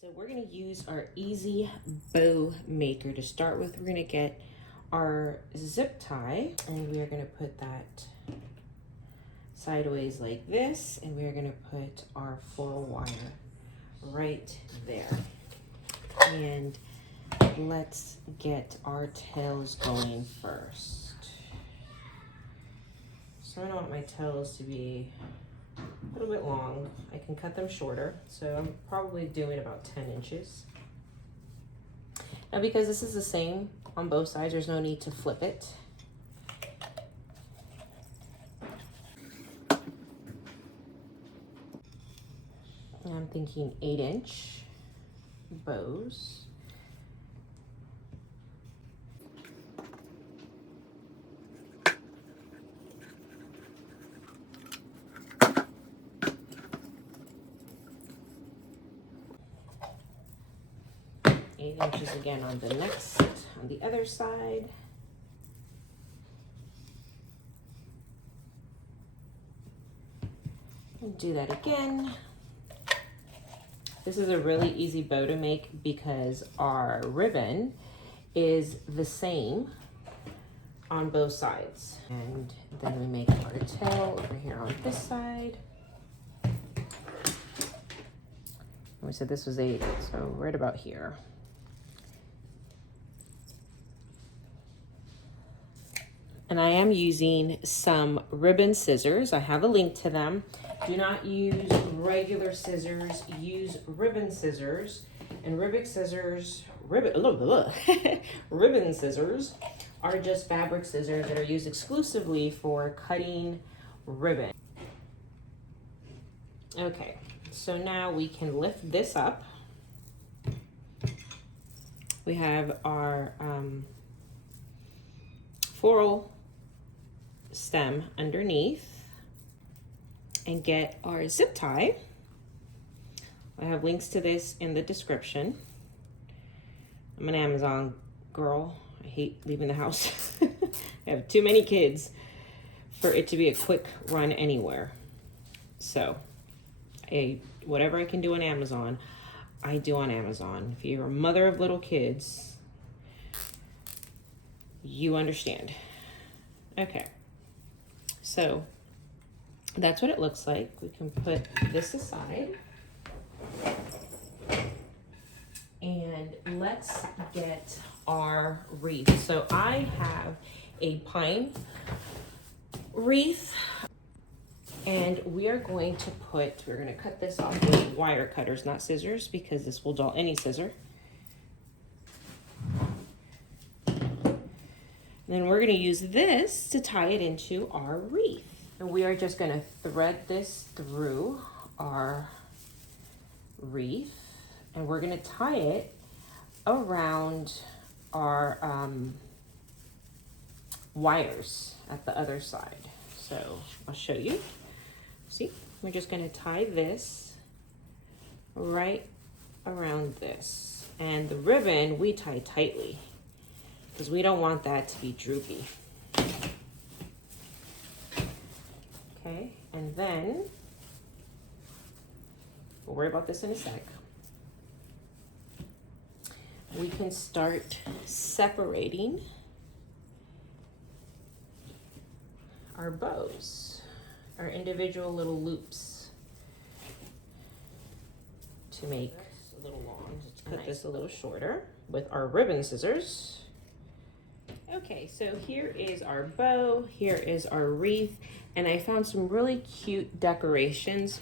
So we're going to use our easy bow maker to start with. We're going to get our zip tie and we are going to put that sideways like this, and we are going to put our 4 wire right there. And let's get our tails going first. So I don't want my tails to be a little bit long. I can cut them shorter, so I'm probably doing about 10 inches. Now because this is the same on both sides, there's no need to flip it. And I'm thinking 8-inch bows. Eight inches again on the next, on the other side. And do that again. This is a really easy bow to make because our ribbon is the same on both sides. And then we make our tail over here on this side. We said this was 8, so right about here. And I am using some ribbon scissors. I have a link to them. Do not use regular scissors, use ribbon scissors. And ribbon scissors are just fabric scissors that are used exclusively for cutting ribbon. Okay, so now we can lift this up. We have our floral stem underneath, and get our zip tie. I have links to this in the description. I'm an Amazon girl. I hate leaving the house. I have too many kids for it to be a quick run anywhere. So whatever I can do on Amazon, I do on Amazon. If you're a mother of little kids, you understand. Okay. So that's what it looks like. We can put this aside. And let's get our wreath. So I have a pine wreath, and we are going to cut this off with wire cutters, not scissors, because this will dull any scissor. Then we're going to use this to tie it into our wreath. And we are just going to thread this through our wreath, and we're going to tie it around our wires at the other side. So I'll show you. See, we're just going to tie this right around this. And the ribbon, we tie tightly, because we don't want that to be droopy. Okay, and then we'll worry about this in a sec. We can start separating our bows, our individual little loops, to make a little long. Let's cut this a little shorter with our ribbon scissors. Okay, so here is our bow, here is our wreath, and I found some really cute decorations,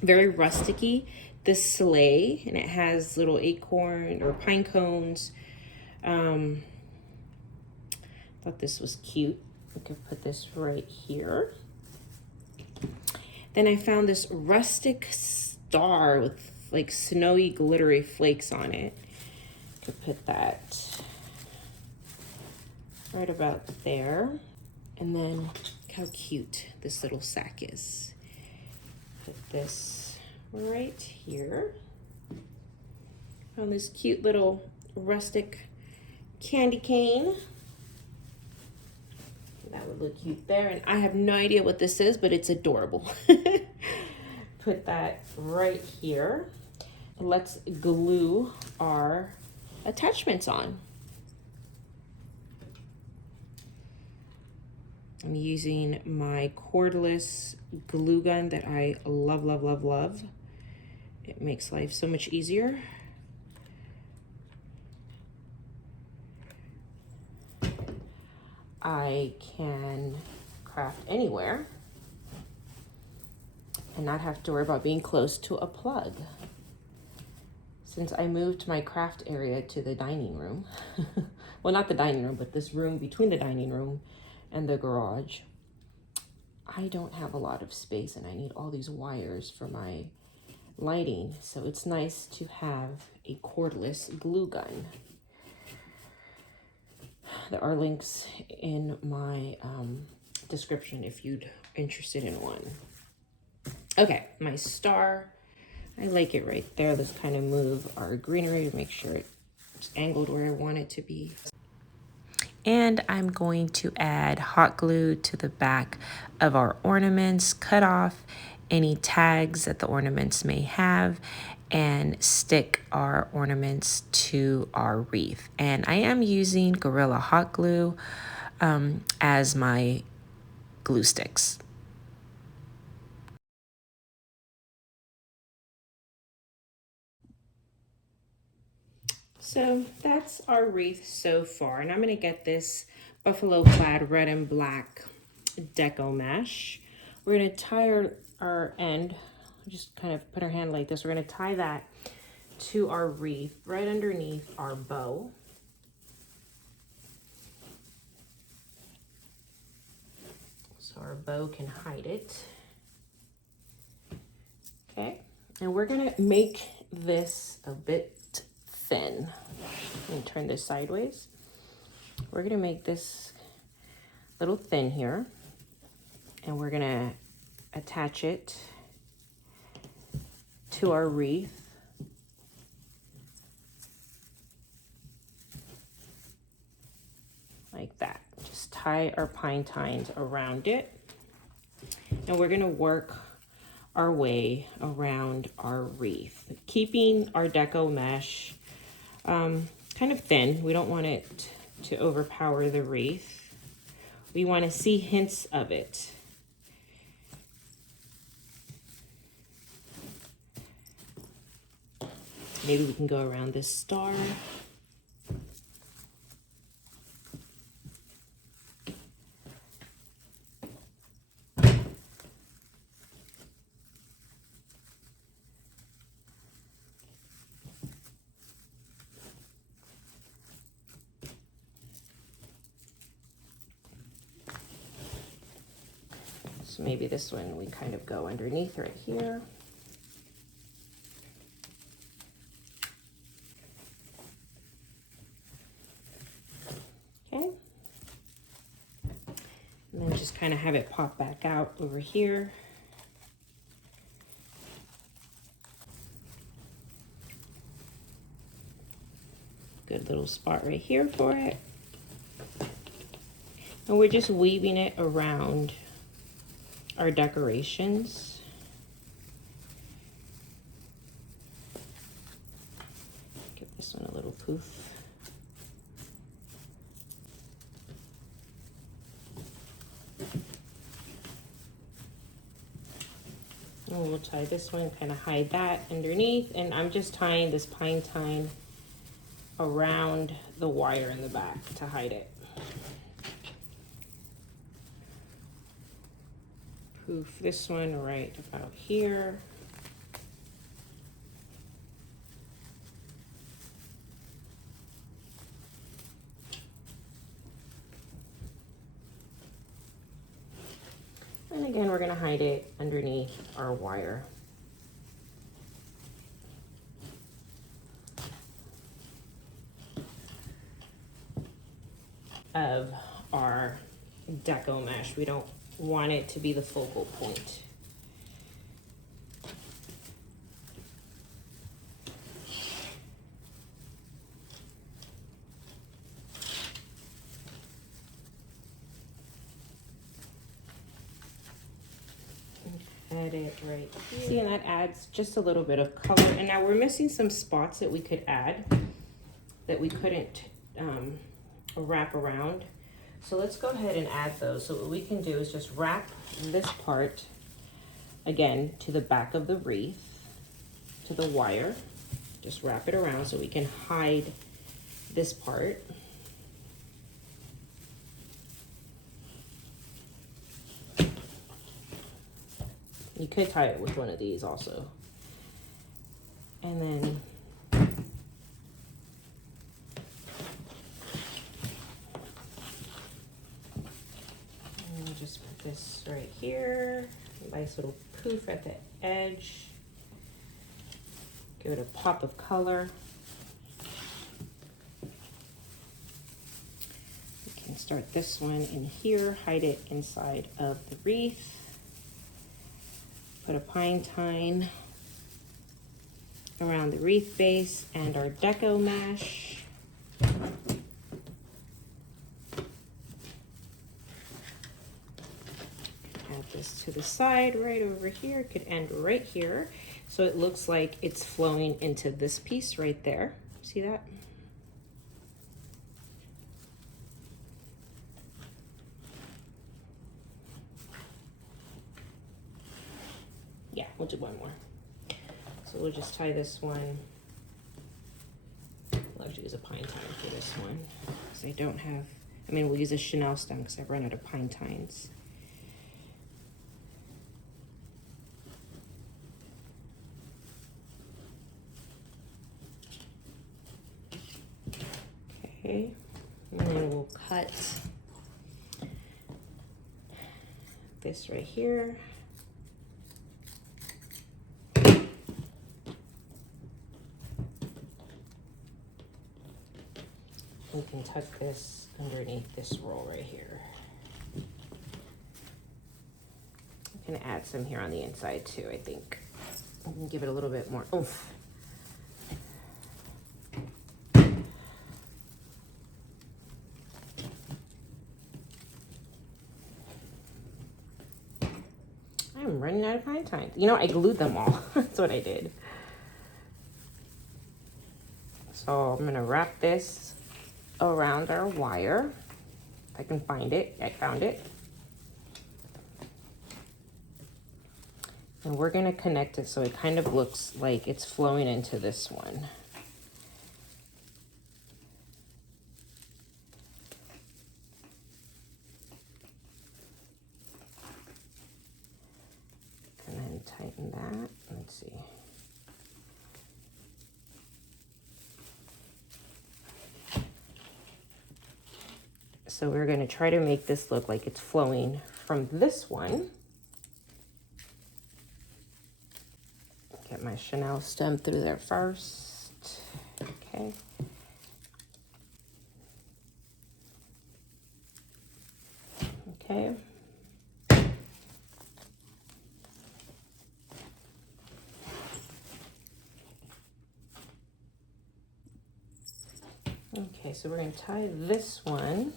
very rusticy. This sleigh, and it has little acorn or pine cones. Thought this was cute. We could put this right here. Then I found this rustic star with like snowy glittery flakes on it. Could put that right about there. And then look how cute this little sack is. Put this right here. Found this cute little rustic candy cane. That would look cute there. And I have no idea what this is, but it's adorable. Put that right here. let's glue our attachments on. I'm using my cordless glue gun that I love, love, love, love. It makes life so much easier. I can craft anywhere and not have to worry about being close to a plug. Since I moved my craft area to the dining room, well, not the dining room, but this room between the dining room and the garage, I don't have a lot of space and I need all these wires for my lighting. So it's nice to have a cordless glue gun. There are links in my description if you'd interested in one. Okay, my star, I like it right there. Let's kind of move our greenery to make sure it's angled where I want it to be. And I'm going to add hot glue to the back of our ornaments, cut off any tags that the ornaments may have, and stick our ornaments to our wreath. And I am using Gorilla Hot Glue as my glue sticks. So that's our wreath so far, and I'm gonna get this buffalo plaid red and black deco mesh. We're gonna tie our end, just kind of put our hand like this. We're gonna tie that to our wreath right underneath our bow. So our bow can hide it. Okay, and we're gonna make this a bit thin. I'm gonna turn this sideways. We're gonna make this a little thin here, and we're gonna attach it to our wreath. Like that. Just tie our pine tines around it, and we're gonna work our way around our wreath, keeping our deco mesh kind of thin. We don't want it to overpower the wreath. We want to see hints of it. Maybe we can go around this star. So maybe this one we kind of go underneath right here. Okay. And then just kind of have it pop back out over here. Good little spot right here for it. And we're just weaving it around our decorations. Give this one a little poof. And we'll tie this one, kind of hide that underneath. And I'm just tying this pine tine around the wire in the back to hide it. Poof this one right about here. And again, we're gonna hide it underneath our wire. Of our deco mesh. We don't want it to be the focal point. add it right here. See, and that adds just a little bit of color. And now we're missing some spots that we could add that we couldn't wrap around. So let's go ahead and add those. So what we can do is just wrap this part again to the back of the wreath, to the wire. Just wrap it around so we can hide this part. You could tie it with one of these also. And then just put this right here. Nice little poof at the edge. Give it a pop of color. We can start this one in here, hide it inside of the wreath. Put a pine tine around the wreath base and our deco mesh. Add this to the side right over here. It could end right here. So it looks like it's flowing into this piece right there. See that? Yeah, we'll do one more. So we'll just tie this one. We'll actually use a pine tine for this one because I don't have, I mean, we'll use a Chanel stem because I've run out of pine tines. Okay, and then we'll cut this right here. We can tuck this underneath this roll right here. I can add some here on the inside too, I think. I can give it a little bit more oomph. I'm running out of pine tines. You know, I glued them all. That's what I did. So I'm gonna wrap this around our wire. If I can find it. I found it. And we're gonna connect it so it kind of looks like it's flowing into this one. And then tighten that. Let's see. So we're going to try to make this look like it's flowing from this one. Get my Chanel stem through there first. Okay. Okay. Okay, so we're going to tie this one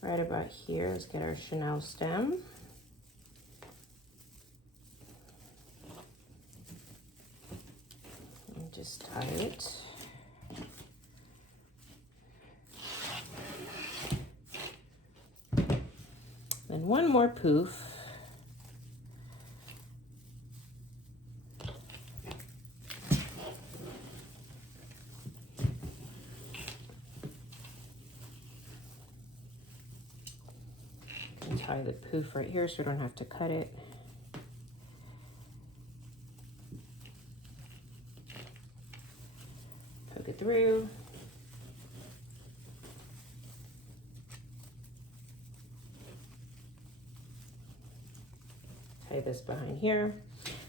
right about here. Let's get our Chanel stem. And just tie it. Then one more poof. Tie the poof right here so we don't have to cut it. Poke it through. Tie this behind here.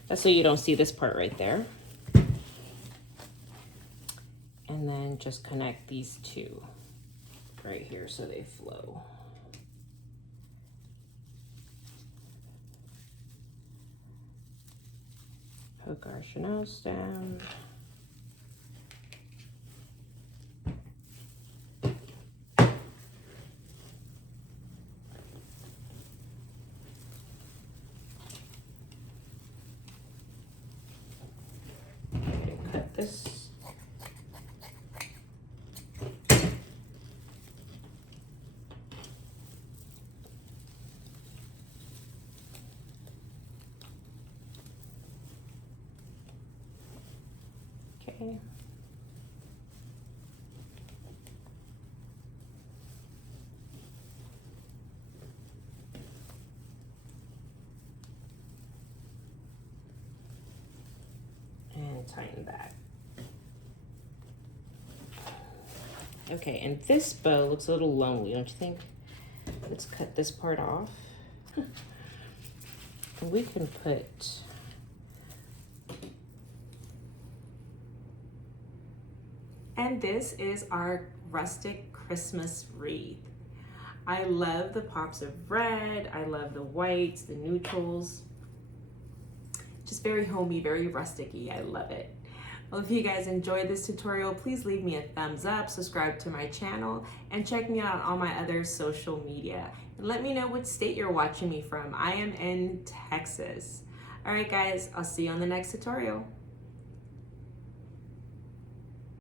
That's so you don't see this part right there. And then just connect these two right here so they flow. Hook our Chanel stem. cut this. Okay. And tighten that. Okay, and this bow looks a little lonely, don't you think? Let's cut this part off. And we can put and this is our rustic Christmas wreath. I love the pops of red. I love the whites, the neutrals. Just very homey, very rustic-y. I love it. Well, if you guys enjoyed this tutorial, please leave me a thumbs up, subscribe to my channel, and check me out on all my other social media. And let me know what state you're watching me from. I am in Texas. All right, guys, I'll see you on the next tutorial.